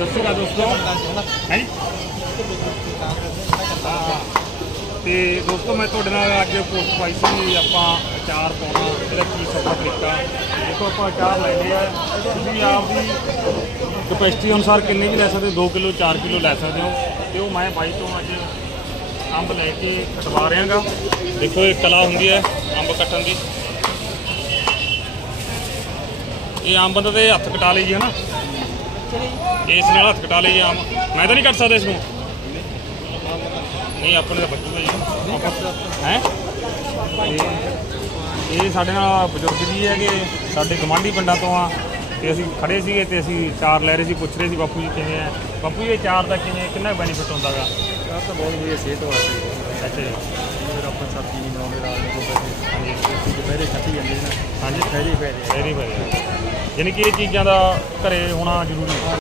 ਸਤਿ ਦੋਸਤੋ ਹੈ? ਜੀ ਤੇ ਦੋਸਤੋ, ਮੈਂ ਤੁਹਾਡੇ ਨਾਲ ਅੱਜ ਪੋਸਟ ਪਾਈ ਸੀ, ਆਪਾਂ ਅਚਾਰ ਪਾਉਣਾ ਇਹਦਾ ਕੀ ਸੌਖਾ ਤਰੀਕਾ। ਦੇਖੋ, ਆਪਾਂ ਅਚਾਰ ਲੈ ਲਿਆ ਤੁਸੀਂ ਆਪ ਦੀ ਕਪੈਸਿਟੀ ਅਨੁਸਾਰ ਕਿੰਨੇ ਵੀ ਲੈ ਸਕਦੇ 2 ਕਿਲੋ 4 ਕਿਲੋ ਲੈ ਸਕਦੇ ਹੋ। ਤੇ ਉਹ ਮੈਂ ਬਾਈ ਤੋਂ ਅੱਜ ਅੰਬ ਲੈ ਕੇ ਕਟਵਾ ਰਿਹਾਗਾ। ਦੇਖੋ, ਇਹ ਕਲਾ ਹੁੰਦੀ ਹੈ ਅੰਬ ਕੱਟਣ ਦੀ। ਇਹ ਅੰਬ ਦਾ ਤੇ ਹੱਥ ਕਟਾ ਲਈ ਜੀ ਹਨਾ? ਇਸ ਨਾਲ ਹੱਥ ਕਟਾ ਲਈ ਜੀ ਆਮ। ਮੈਂ ਤਾਂ ਨਹੀਂ ਕੱਟ ਸਕਦਾ ਇਸ ਨੂੰ ਨਹੀਂ ਆਪਣੇ ਤਾਂ ਬੱਚੂਗਾ ਜੀ। ਹੈ? ਇਹ ਸਾਡੇ ਨਾਲ ਬਜ਼ੁਰਗ ਜੀ ਹੈਗੇ ਸਾਡੇ ਗਵਾਂਢੀ ਪਿੰਡਾਂ ਤੋਂ ਆ। ਤੇ ਅਸੀਂ ਖੜੇ ਸੀਗੇ ਤੇ ਅਸੀਂ ਚਾਰ ਲੈ ਰਹੇ ਸੀ ਪੁੱਛ ਰਹੇ ਸੀ ਬਾਪੂ ਜੀ ਕਿਵੇਂ ਆ? ਬਾਪੂ ਜੀ ਇਹ ਚਾਰ ਦਾ ਕਿਵੇਂ ਕਿੰਨਾ ਬੈਨੀਫਿਟ ਹੁੰਦਾਗਾ ਆਹ ਤਾਂ ਬਹੁਤ ਵਧੀਆ ਸਿਹਤ ਵਾਸਤੇ ਅੱਛਾ ਜੀ। ਫਿਰ ਆਪਾਂ ਸਬਜ਼ੀ ਨਹੀਂ ਬਣਾਉਂਦੇ ਰਾਤ ਨੂੰ ਦੁਪਹਿਰੇ ਖਾਧੀ ਜਾਂਦੀ ਹੈ ਨਾ। ਹਾਂਜੀ। ਫਾਇਦੇ ਹੀ ਫਾਇਦੇ ਆ। ਵੈਰੀ ਯਾਨੀ ਕਿ ਇਹ ਚੀਜ਼ਾਂ ਦਾ ਘਰੇ ਹੋਣਾ ਜ਼ਰੂਰੀ ਹੈ।